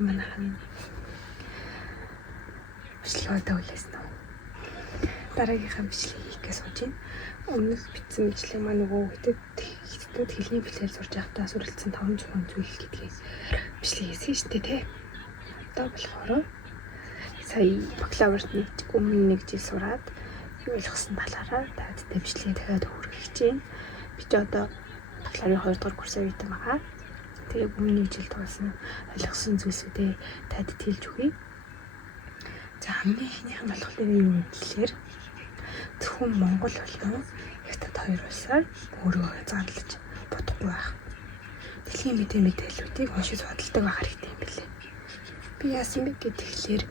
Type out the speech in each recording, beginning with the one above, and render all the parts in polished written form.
манайхан бичлэг удаа үлээсэн үү. Дараагийнхаа бичлэгийг хийх гэж сууж байна. Өмнөх бичсэн бичлэг маань нөгөө хятадд хэлний бэлтгэл сурж байхдаа суралцсан 5 чухал зүйл гэдгийг бичлэг хийсэн шүү дээ тий. Одоо болохоор сая бакалаврт өмнө 1 жил сураад юу ойлгосон талаараа таадтай бичлэгээ дахиад хүргэх гэж байна. Би ч одоо бакалаврын 2 дугаар курсаа үйдэн байгаа. Тэгээ өмнө 1 жил туулсан ойлгосон зүйлсүүдээ таадд хэлж өгье. За хамгийн ихнийх нь болохоор юу гэхээр зөвхөн Монгол болон Хятад хоёр улсаар өөрийгөө зарлаж бодохгүй байх. Дэлхийн мэдээллүүдийг уншиж судалдаг байх хэрэгтэй юм билээ. Би яасан бэ гэхээр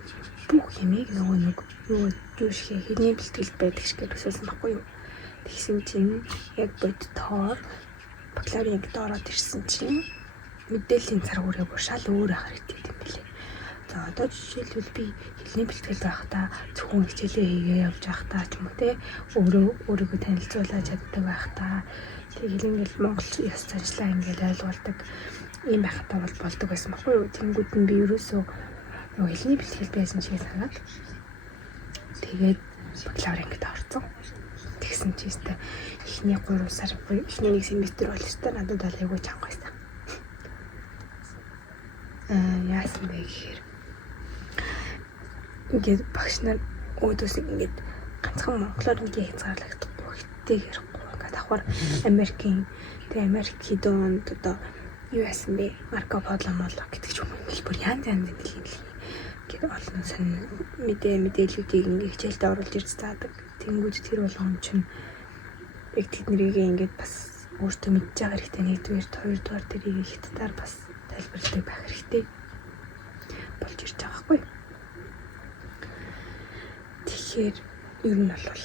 бүх юмыг нэг юу шиг хэлний бэлтгэл байдаг шиг төсөөлсөн байхгүй юу. Тэгсэн чинь яг бодтоор бакалаврын ороод ирсэн чинь мэдээллийн царгуурыг бүр шал өөр байх хэрэгтэй юм билээ. За одоо жишээлбэл би хэлний бэлтгэл байхдаа зөвхөн хичээлээ хийгээ явж байхдаа ч юм уу те өөрийгөө танилцуулаад чаддаг байхдаа тэг ингээл монгол ёс заншлаа ингээл ойлгуулдаг ийм байхдаа бол болдог байсан байхгүй юу. Тэнгүүд нь би ерөөсөө хэлний бэлтгэл байсан шиг санаад тэгээд бакалавр ангид орсон. Тэгсэн чи өстэй эхний 3 сар эхний 1 семестр бол өстэй надад бол айгүй чанга байсан. Яасан бэ гэхээр ингээд багш нар өөдөөс ингээд ганцхан монголоор ингээд хязгаарлагдахгүй хэттэй ярихгүй ингээд давхар Америкийн Америк хідөөнд одоо юу яасан бэ Марко Поло моло гэдэг ч юм уу бүр янз янзын дэлхийн ингээд олон сонь мэдээллүүдийг ингээд хичээлдээ оруулж ирж заадаг. Тэнгүүд тэр болгоом чинь яг тэднийг ингээд бас өөртөө мэдж байгаа хэрэгтэй. 1-р 2-р тэрийг хятадаар бас тайлбарладаг байх хэрэгтэй болж ирж байгаа байхгүй. Тэгэхээр ер нь бол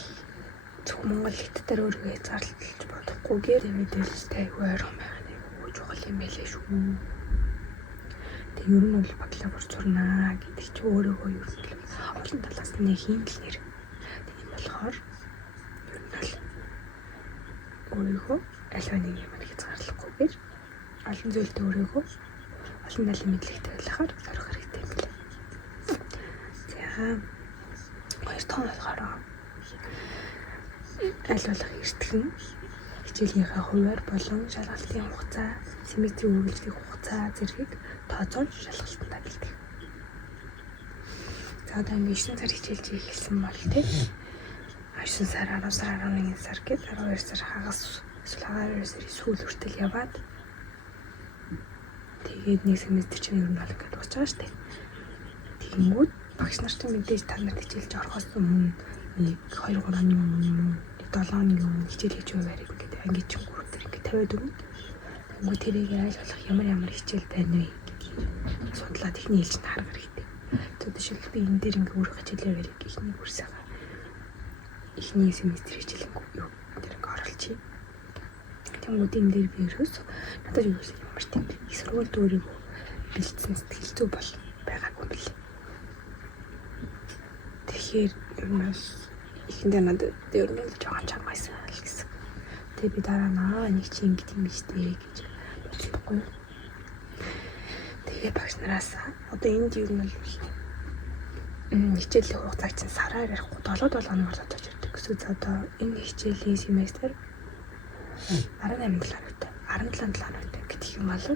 зөвхөн Монгол хятадаар өөрийгөө хязгаарлаж бодохгүйгээр мэдээлэлтэй айгүй ойрхон байх нь айгүй чухал юм байлээ шүү. Тэг ер нь бол бакалавр сурнаа гэдэг чи өөрийгөө ер нь олон талаас нь нэг юм л нэр. Тийм болохоор ер нь бол өөрийгөө аль нэг юм хязгаарлахгүйгээр олон зүйлтэй өөрийгөө олон талын мэдлэгтэй байхаар зорих хэрэгтэй юм билээ. За хоёр дахь нь болохоор аль болох эртхэн хичээлийнхээ хуваар болон шалгалтын хугацаа, семестрийн үргэлжлэх хугацаа зэргийг тооцоолж шалгалтандаа бэлдэх. За одоо ингээд 9 сар хичээлж эхэлсэн бол тийм 9 сар, 10 сар, 11 сар гээд 12 сар хагас эсвэл 12 сарын сүүл хүртэл яваад тэгээд 1 семестр чинь ер нь бол ингээд дуусах байгаа шүү дээ. Тэнгүүд багш нар чинь мэдээж та нарт хичээлж орохоос өмнө 1-2 3-ны өмнө 7-ны өмнө хичээл хийж байгаад ингээд ангид чинь 3 төр ингээд тавиад өгнө. Тэнгүүд тэрийг айл болох ямар хичээл байна вэ гэдгийг судлаад ихний хэлж харах хэрэгтэй. Тэгээд жишээлбэл би энэ дээр ингээд өөрөө хичээлээ барих ихний курсаа ихний семестр хичээл юу тэр ингээд оролцъя. Тэнгүүд энэ дээр би ерөөс надад юу гэсэн ямар тийм их сургуульд өөрийгөө бэлдсэн сэтгэл зүй бол байгаагүй билээ. Тэгэхээр ер нь ихэндээ надад ер нь жоохон чамайсан л гэсэн. Тэгээ би дараа нэг чи ингэ тийм биш дээ гэж бодлоогүй. Тэгээ багш нараас одоо энд ер нь бол хичээлийн хугацаа чинь сараар ярихгүй 7 хоног болоод ирдэг. Эсвэл одоо энэ хичээлийн семестр 17 хоногтой гэдэг юм бол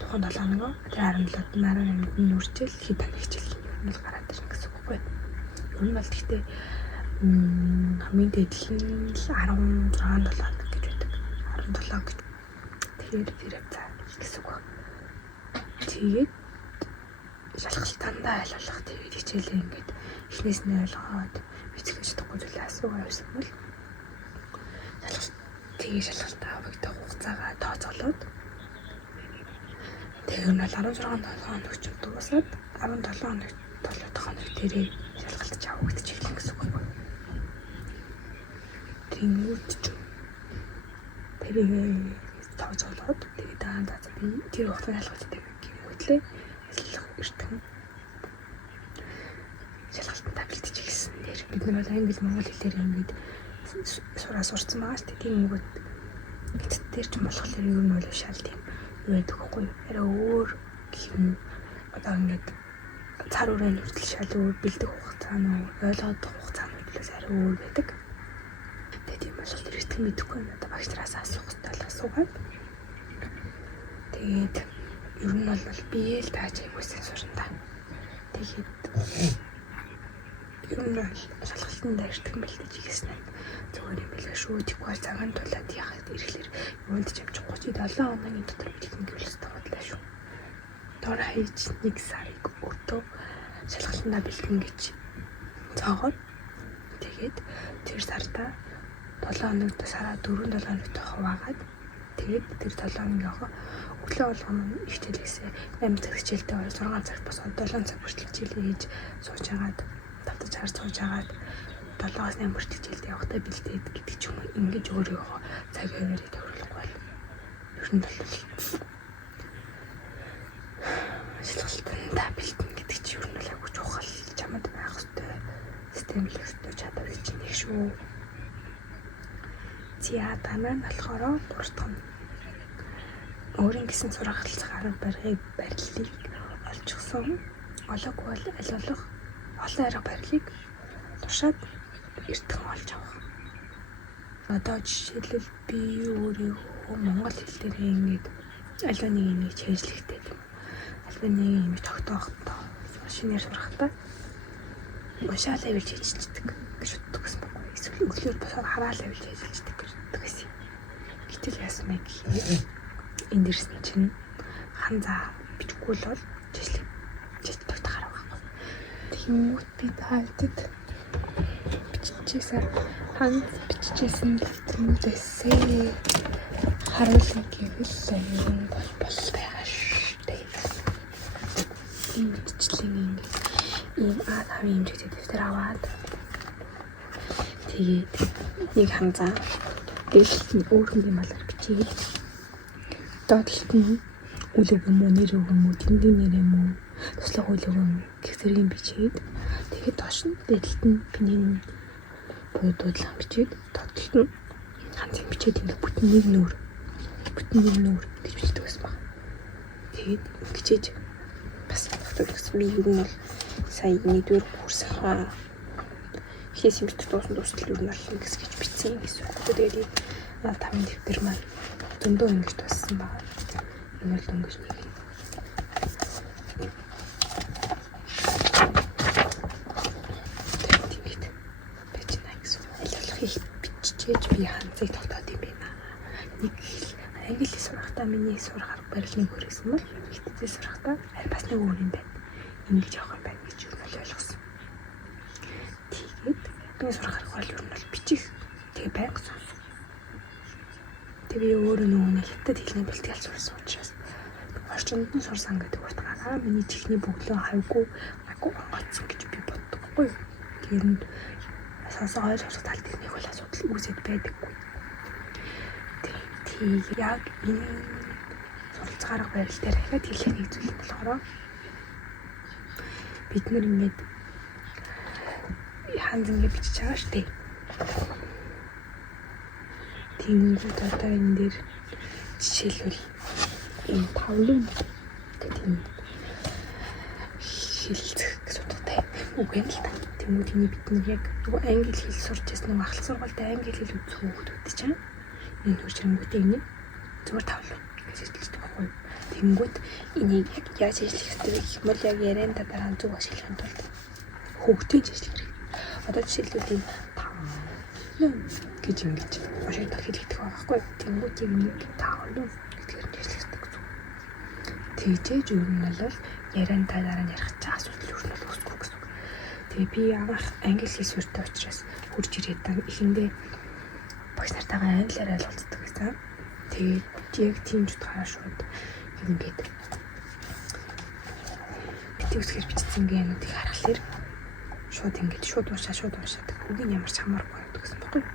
тухайн 7 хоногоо тэр 17-д 18-нд нь үржил хэд хоног хичээл юм бол гараад ирнэ гэсэн үг байхгүй. Ер нь бол гэхдээ хамгийн дээд нь 16-7 хоног гэж байдаг. 17 гэж. Тэгэхээр тэр цаа гэсэн үг. Тэгээд шалгалтандаа айл болох тэгээд хичээлээ ингээд эхнээс нь ойлгоод бичгэж чадахгүй зүйлээ асуугаа явсан бол шалгалтаа авагдах хугацаагаа тооцоолоод тэгээд нь 16 хоног ч дуусаад 17 хоног тэрийг шалгалт авагдчих эхлэн гэсэн үг байна. Тэнгүүд ч тэрийг тооцоолоод тэгээд даандаа би тэр хугацааны шалгалтыг гэмэглээ яллах эртхэн шалгалтанд бэлдэж ирсэн. Тэр бид нар бол англи монгол хэлээр ингээд сурцсан байгаа шүү дээ. Тэнгүүд тэр ч болохоор ер нь бол шал тийм юу байдаг хгүй. Арай өөр гэх юм одоо ингээд цар үрийн хүртэл шал өөр бэлдэх хугацаа нь ойлгох хугацаа нь төлөөс арай өөр байдаг. Тэгээд тийм болохоор эртгэн мэдэхгүй надад багш нараас асуух хэрэгтэй болох асуугаад. Тэгээд ер нь бол бие л тааж айгүйсэн сурна. Тэгээд ер нь шалгалтанд эртгэн бэлдэж хийсэн нь зүгээр юм билээ шүү. Тэгвэл цагаан тулаад яхад ирэхлээр юунд ч амжихгүй 7 хоногийн дотор бэлдэх гэвэл бодлоо шүү. Дор хаяж 1 сарыг өтөө шалгалтандаа бэлтгэн гэж цоогоор тэгээд тэр сарда 7 хоногт сараа 4-7 хоногт хуваагаад тэгээд тэр 7 хоногийнхоо өглөө болгоно хичээлээсээ 8 цаг хичээлтэй 6 цаг босоод 7 цаг хүртэл хичээл хийж сууж агаад татаж харж сууж агаад 7-аас 8 хүртэл хичээлтэй явахдаа бэлдээд гэдэг ч юм уу ингэж өөрийнхөө цаг хуваарийг тохируулахгүй бол ер нь бол шалгалтандаа бэлдэн гэдэг чинь ер нь л агуу чухал чамд байх хэрэгтэй системлэх хэрэгтэй чадвар чинь их шүү. За дараа нь болохоор 3 дахь нь өөрийн гэсэн сургалтын арга барилыг олчихсон. Олоогүй бол аль болох олон арга барилыг туршаад эртхэн олж авах. Одоо жишээлбэл би өөрийнхөө монгол хэл дээр ингээд аль нэг юм чийжлэхтэй юм. Аль нэг юм тогтоохтой шинээр сурахдаа уншаал авилж хийчихдэг гэж боддог гэсэн байна. Эсвэл өглөөр босоод хараал авилж хийчихдэг гэж боддог гэсэн. Гэтэл яасан мэ гэхээр энэ дэрс нь чинь ханзаа бичихгүй л бол жижиг тогтохоор байгаа. Тэнгүүт би таалтад биччихсэн ханз биччихсэн тэмүүлээсээ харуулсан гэвэл юм бол байгаа шүү дээ. Энэ бичлийн ийм А5 хэмжээтэй дэвтэр аваад тэгээд нэг ханзаа дээлт нь өөр юм малаар бичиж доотлолт нь үл үг юм уу нэр үг юм уу тэмдэг нэр юм уу туслах үл үг юм гэх зэргийн бичээд тэгээд доош нь дээлт нь пинийн дуудлага бичээд доотлолт нь ханзыг бичээд ингээд бүтэн нэг нүүр гэж бичдэг байсан баг. Тэгээд гिचээж бас тогтолцсон би юу нь бол сая нэгдүгээр курс хийх семестр дуусал юу нь бол ингэж бичсэн гэсэн. Тэгээд А5 дэвтэр маань зөндөө ингэж туссан баг. Энэ бол өнгөж нэг. Тэгээд бичнэ гэсэн. Аль болох их биччихээж би ханцыг тогтоод юм байна. Нэг англи хэл сурахтаа миний сурах арга барилыг хүрээсэн бол хятадын сурахтаа бас нэг өөр юм байна. Ингэж явах юм байна гэж юу нь ойлгосон. Тэгээд би сурах арга бол юу нь бол бичих тэгээ байнга сонсон. Тэгээ өөрөө нөгөө хятад хэлний бэлтгэл сурсан учраас орчинд нь сурсан гэдэг утгаараа миний чихний бөглөө хавьгүй агуу онгоцсон гэж би боддоггүй. Тэгээд асаасаа ойлгох тал дээр нэг бол асуудал үүсэт байдаггүй. Тэгээд яг энэ суралцах арга барил дээр дахиад хэлэх нэг зүйл болохоор бид нэр ингээд ханз ингээд бичиж байгаа шүү дээ. Тэнгүүд одоо энэ дээр жишээлбэл энэ тавлын гэдэг юм хэлцэх гэж утгатай үг юм л та. Тэнгүүдний бид нэг яг нөгөө англи хэл сурч байсан нөгөө ахлах сургуультай англи хэл үзэх хүүхдүүд чинь энэ хурц хэрэгтэй энэ зүгээр тавлын гэж хэлдэг байхгүй. Тэнгүүд энийг яг яаж ажиллах хэрэгтэй вэ гэх мэт яг ярианда дараа нь зөв ашиглахын тулд хөгтөж ажиллах хэрэгтэй. Одоо жишээлбэл энэ тавлын гэж ингэж ашиглах хэрэгтэй байхгүй. Тэнгүүд яг нэг тавлын гэдгээр нь ажиллах хэрэгтэй. Тэгжээж өөр нь бол ярианда дараа нь ярих чаа асуудал өөр нь бол үүсэхгүй гэсэн. Тэгээ би анх англи хэл суртай учраас хурж ирээд ихэндээ багш нартайгаа англиар ойлголцдог гэсэн. Тэгээд яг тийм ч утгаараа шууд ингээд битгий үсгээр бичсэн гэнүүдийг харахаар шууд уншаад үгийн ямар ч хамааргүй байдаг гэсэн байхгүй юу?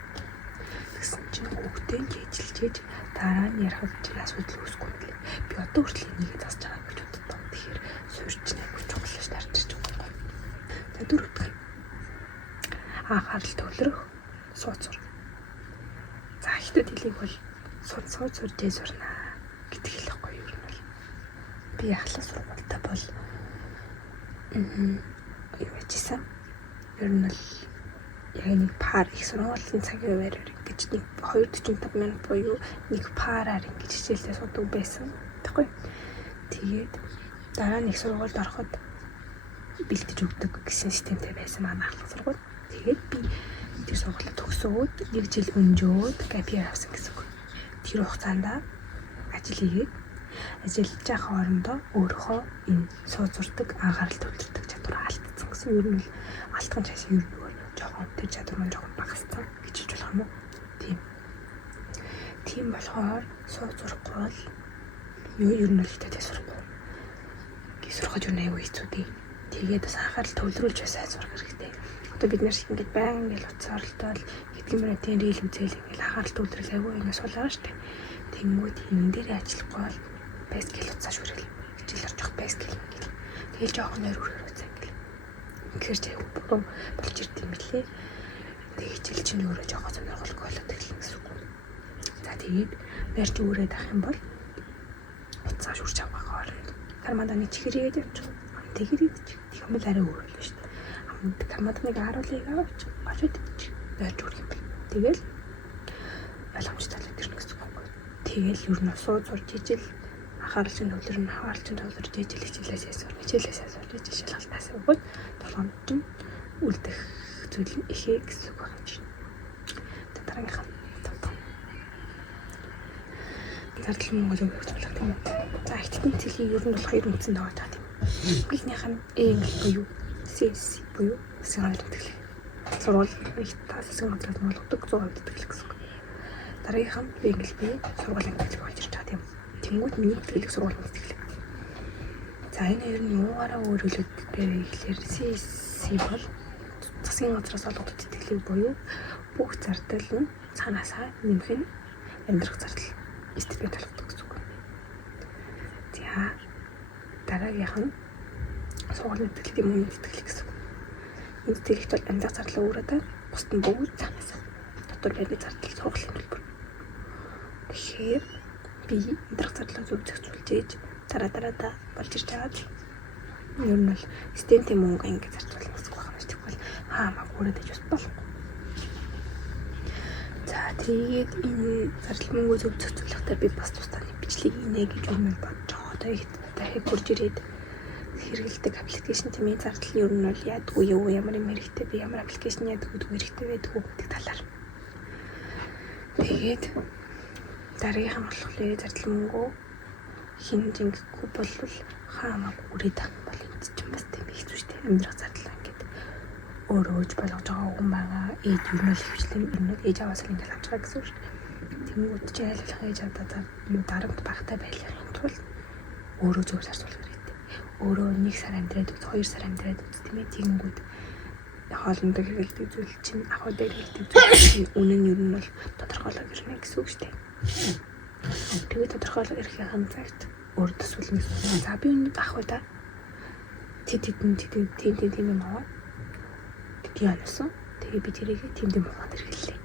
Тэгсэн чинь хүүхдээ хийжилжээж дараа нь ярих чинь асуудал үүсэхгүй юм лээ. Би одоо хүртэл энийг засаж байгаа гэж боддог. Тэгэхээр суурч нэг чухал ш тарч байгаа юм. За дөрөвдөг. Анхаарал төвлөрөх сууцур. За хятад хэлийг бол сууцурж сурна гэдэг хэлэхгүй юу юм бол. Би ахлах сургуультай бол Юу яжсэн. Ер нь л яг нэг пар их сургуулийн цагийн үеэр ингэж нэг 2:45 минут буюу нэг параар ингэж хичээлдээ суудаг байсан. Тэгэхгүй. Тэгээд дараа нэг сургуульд ороход бэлдэж өгдөг гэсэн системтэй байсан манай ахлах сургууль. Тэгээд би тэр сургуулиа төгсөөд 1 жил өнжөөд гапиер авсан гэсэн үг. Тэр хугацаанд ажил хийгээд ажиллаж байгаа хоорондоо өөрийнхөө энэ сууж зурдаг, анхаарал төвлөрдөг чадвараа алдсан гэсэн. Ер нь л алтхан цаас ер нь жоохон тэр чадвар маань жоохон багассан гэж хэлж болох юм уу? Тийм болохоор сууж зурахгүй бол ер нь л ихтэй сурахгүй. Сурахад юу нэг хэцүү дээ. Тэгээд бас анхаарал төвлөрүүлж байсан сурах хэрэгтэй. Одоо бид нар шиг ингэж баян ингэж уцаарлтал хэдхэн минутын рил үзэл ингэж анхаарал төвлөрөл аягүй ингэ суулгаа штэ. Тэнгүүд энэ дээр ажиллахгүй бол бэскэл уцааш хүрэл. Хичээл орж явах бэскэл ингэж. Тэгэл жоохон нойр үргээр уцаа ингэ. Ихэр ч аягүй буруу болж ирд юм билээ. Тэгээд хичээл чинь өөрөө жоохон сонирхолтой болоод эхэлнэ гэсэн үг. За тэгээд нойрч үрээд авах юм бол уцааш үрж авах хооронд карманда нэг чихэрээд явчих. Тэгээд идчих. Тэг юм л арай өөр болно шүү дээ. Карманд нэг 10 лиг авч очоод идчих. Нойрч үрэх юм бол. Тэгэл ойлгомжтой л ирнэ гэсэн үг. Тэгэл ер нь сууж сурч ижил анхаарал чинь төвлөрнө, анхаарал чинь төвлөрж ижил хичээлээсээ сур, хичээлээсээ сурж ижил шалгалтаас өгөөд толгойд чинь үлдэх зүйл нь ихээ гэсэн үг байна чинь. Дараагийнхаа зардал Монгол үг зөвлөх юм. За ихтгэн цэлийн ер нь болох ер нь үндсэн байгаа таа тийм. Эхнийх нь англи буюу CSC буюу засгийн газрын тэтгэлэг. Сургууль их засгийн газраас болгодог 100% тэтгэлэг гэсэн үг. Дараагийнх нь англи буюу сургуулийн тэтгэлэг болж ирж байгаа тийм. Тэнгүүд миний тэтгэлэг сургуулийн тэтгэлэг. За энэ ер нь юугаараа өөрөөлөд гэхээр CSC бол засгийн газраас олгодог тэтгэлэг буюу бүх зардал нь цаанаасаа нэмэх нь амьдрах зардал стипенд олгодог гэсэн үг. За дараагийнх нь сургуулийн тэтгэлэг юм уу тэтгэлэг гэсэн үг. Энэ тэтгэлэгт бол амьдрах зардал өөрөөдөө бусд нь бүгд цаанаасаа дотор байдаг зардал сургуулийн төлбөр. Тэгэхээр би амьдрах зардлаа зөв зохицуулж ээж дараа болж ирж байгаа. Ер нь бол студентийн мөнгө ингэ зарцуулна гэсэн үг байна. Тэгвэл хаамаагүй өөрөөдөө ч бас болохгүй. За тэгээд энэ зардал мөнгөө зөв зохицуулахдаа би бас тусдаа бичлэгийнэ гэж өмнө бодож байгаа. Одоо их дахиад хурж ирээд хэрэгэлдэг аппликейшн тийм зардал ер нь бол яадгүй юу, ямар юм хэрэгтэй, би ямар аппликейшн яадаг гэдэг хэрэгтэй байдаг уу гэдэг талаар. Тэгээд дараагийнх нь болохоор зардал мөнгөө хинжингэхгүй болвол хаамаагүй үрээд авах бол энэ чинь бас тийм хэцүү шүү дээ. Амьдрах зардал ингээд өөрөөж болгож байгаа хүн байгаа. Ээж юу нэг хвчлэн энэ ээж аваас л ингээд авч байгаа гэсэн үг шүү дээ. Тэнгүүд чи айлах ээж аваад юу дарамт багтаа байлгахын тулд өөрөө зөв зарцуулах хэрэгтэй. Өөрөө 1 сар амьдраад үз, 2 сар амьдраад үз тийм ээ. Тэнгүүд хоолндоо хэрэгэлдэг зүйл чинь ахуй дээр хэрэгэлдэг зүйл үнэн нь ер нь бол тодорхойлоо ирнэ гэсэн үг шүү дээ. Тэгээд тодорхойлоо ирэхин цагт өөр төсвөл нэг. За би энэ ахуй да тийм юм аваад яанасан. Тэгээ би тэрийг тэмдэг болгоод хэрэглэлээ.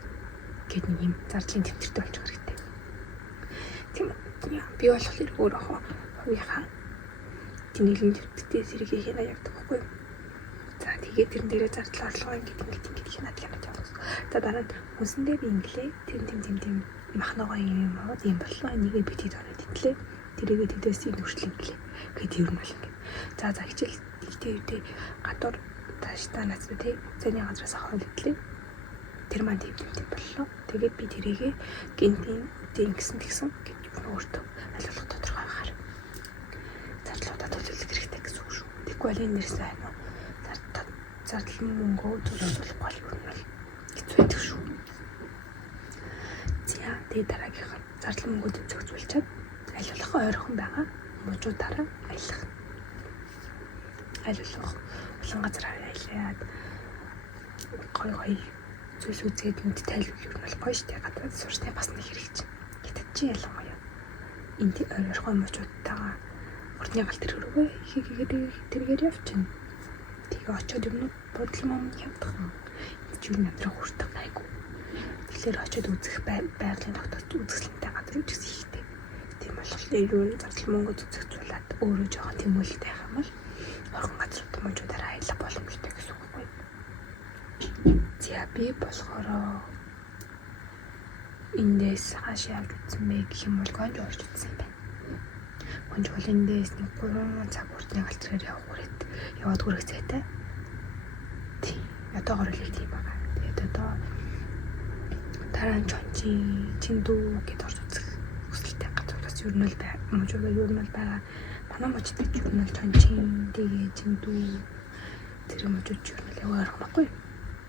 Гэт нэг юм зардлын тэмдэгтэй болж байгаа хэрэгтэй. Тийм үү. Би болохоор өөрөө хувийнхаа тэмдэглэлийн тэмдэгтэй зэрэг хийнэ явдаг байхгүй юу. За тэгээд тэрэн дээрээ зардал орлого ингээд хийнаад явах. За дараа нь хүнсэндээ би инглээ тэм махнагоо юм аваад юм боллоо. Энийг би тэд ороод итлээ. Тэрийгээ тэдээс энэ хүртэл инглээ. Гэт ер нь бол ингээд. За хичээл ихтэй гадуур тааштай нацраа тий зэний газраас ахвал итлээ. Тэр маань тийм боллоо. Тэгээд би тэрийгээ гинтийн гэсэн гэж өөртөө алуулах тодорхой байгаар зардлуудаа төлөвлөх хэрэгтэй гэсэн үг шүү. Тэгэхгүй бол энэ нэрсээ аймаа зардал мөнгөө төлөвлөх бол ер нь бол хэцүү байдаг шүү. За тэгээд дараагийнх нь зардал мөнгөө зөвцүүлчихэд алуулах ойрхон байгаа мужуудаараа аялах. Алуулах олон газар аялаад гой зүйлс үзээд нүд тайлбар юу нь гоё штэ гадаад сурсны бас нэг хэрэг чинь. Гэтэ чи ялангуяа энд ойрхон мужуудтайгаа урдны галт тэргээрээ тэргээр явчихна. Тэгээ очиод юмнууд бодлоо юм явдаг. Энд чи юу амьдрах хүртэх гайгүй. Тэгэхээр очиод үзэх байгалийн тогтоож үзэсгэлэнтэй газар үз гэсэн ихтэй. Тийм болохоор юу зардал мөнгө зохицуулаад өөрөө жоохон тэмүүлэлтэй байх юм бол орхон газрууд мужууд Би болохоор эндээс хаашаа явж утсан бэ гэх юм бол гонж орж утсан юм байна. Гонж бол эндээс нэг 3 цаг уртны галзраар яваад хүрэх цайтай. Тийм. Одоогоор л тийм байгаа. Тэгээд одоо дараа нь чиндүү гэдээ орж үзэх хүсэлтэй газар бас ер нь л байгаа. Манай мужид гэж ер нь л чончин тэгээ чиндүү тэр мужид ер нь л яваар байхгүй.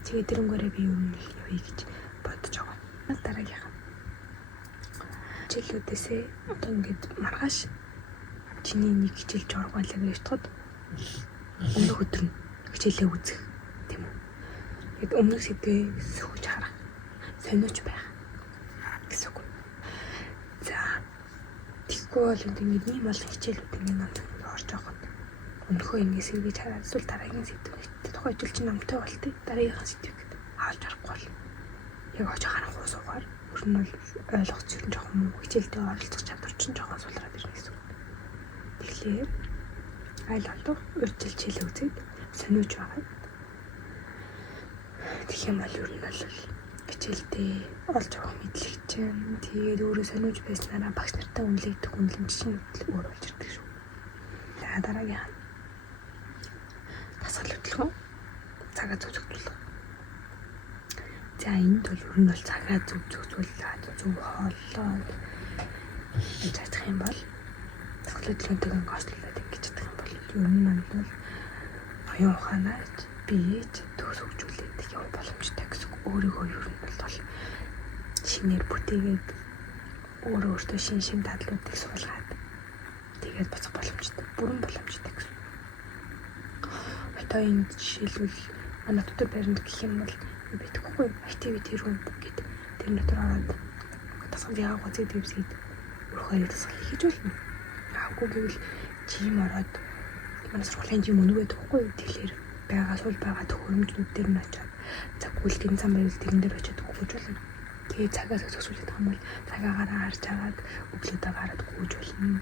Тэгээд тэрнгээрээ би ер нь явъя гэж бодож байгаа. Дараагийнх хичээлүүдээсээ одоо ингээд маргааш чиний нэг хичээл жургалаг явчихад өмнөх өдөр нь хичээлээ үзэх тийм үү. Тэгээд өмнөх сэдвээ сөхөж харах, сониуч байх гэсэн үг. За тэггүй бол ингээд ийм олон хичээлүүд ингээд намтанд орж явахад өмнөхөө ингээд сэргийж хараад эсвэл дараагийн сэдвээ тухайн хичээл чинь номтой болтой. Дараагийнхаа сэдвийг хаалж харахгүй бол яг очиж харахгүй суугаар ер нь бол ойлгоц ер нь жоохон муу хичээлдээ оролцох чадвар чинь жоохон сулраад ирнэ гэсэн үг. Тэгэхээр айл олдох урьдчилж хилээ үзээд сониуч байгаа. Тэгэх юм бол ер нь бол хичээлдээ олж авах мэдлэг чинь тэгээд өөрөө сониуч байснараа багш нартай үнэлэгдэх үнэлэмж чинь өөр болж ирдэг шүү. За дараагийн дасгал хөдөлгөөн цагаа зөвшөөрлөх. За энд бол ер нь бол цагаа зөвшөөрлөөд зөв хооллоод чадах юм бол дасгал хөдөлгөөнтэйгээ гоослуулаад ингэж чадах юм бол ер нь бол оюун ухаанаас бийж төгс хөгжүүлээд явах боломжтой гэсэн үг. Өөрийгөө ер нь бол шинээр бүтээгээд өөртөө шин дадлуудыг суулгаад тэгээд боцох боломжтой. Бүрэн боломжтой гэсэн үг. Одоо энэ жишээлбэл манай дотор баримт гэх юм бол битгэхгүй activity room гэдэг тэр дотор ороод дасгал явах үзээд вебсайт өөрөө дасгал хийж болно. Аагүй гэвэл жим ороод манай сургуулийн жим өнөөгөө төгөхгүй тэгэхээр байгаа төхөөрөмжлүүд дээр нь очиад загвуултын зам байвал тэрэн дээр очиад гүйж болно. Тэгээ цагаас зөвшөөрлөд байгаа юм бол цагаагаараа харж агаад өглөөдөө гараад гүйж болно.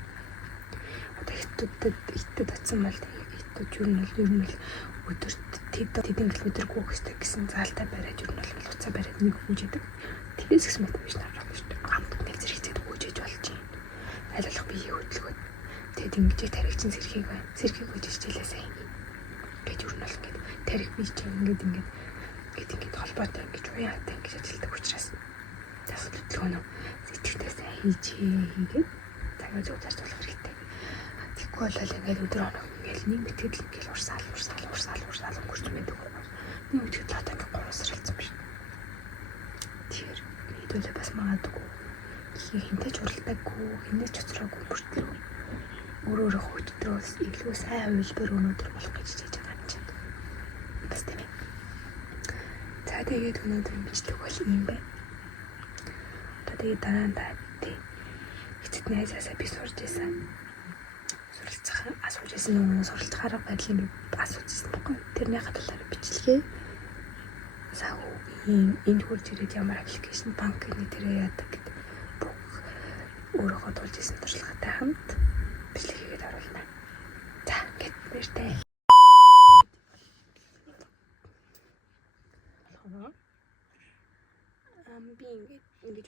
Одоо хятад очсон бол хятад ер нь бол өдөрт тэдэн километр гүйх хэрэгтэй гэсэн заалтай бариад ер нь бол уцаа бариад нэг гүйж идэг. Тэрээс их мэт биш наврах шүү дээ. Гамт нэг зэрэгцээд гүйж иж болж юм. Аль болох бие хөдөлгөөд тэгэд ингэж тарих чинь сэрхийг гүйж хичээлээсээ гэж ер нь бол ингэж тарих бие чинь ингээд холбоотой ингэж уяатай ингэж ажилтдаг учраас дасгал хөдөлгөөнөө сэтгэлдээсээ хийгээд цагаа зөв зарж болох хэрэгтэй. Тэгэхгүй бол ингээд өдөр хоног ингээд нэг мэтгэл ингээд урсаал өнгөрч байдаг байхгүй. Нэг мэтгэл одоо ингээд гомсралцсан биш. Тэгэхээр хэдүүлээ бас магадгүй хинтэй ч уралдаггүй, хинээс ч оцроогүй мөртлөө өөрөө хөвчдрөөс илүү сайн хувилбар өнөөдөр болох гэж хийж байгаа юм чинь. Бас тийм ээ. За тэгээд өнөөдөр бичлэг бол юм байна. Одоо тэгээд дараа нь эцэд найзаасаа би сурч байсан. Суралцах арга байдлыг би асуусан байхгүй. Тэрний хадгалаар бичлэгээ. За энэ хурц ирээд ямар аппликейшн банкны тэрэ яадаг гэдэг бүх өөрөөгөө тулж исэн туршлагатай хамт бичлэгийг оруулна. За ингээд баяртай. Би ингэж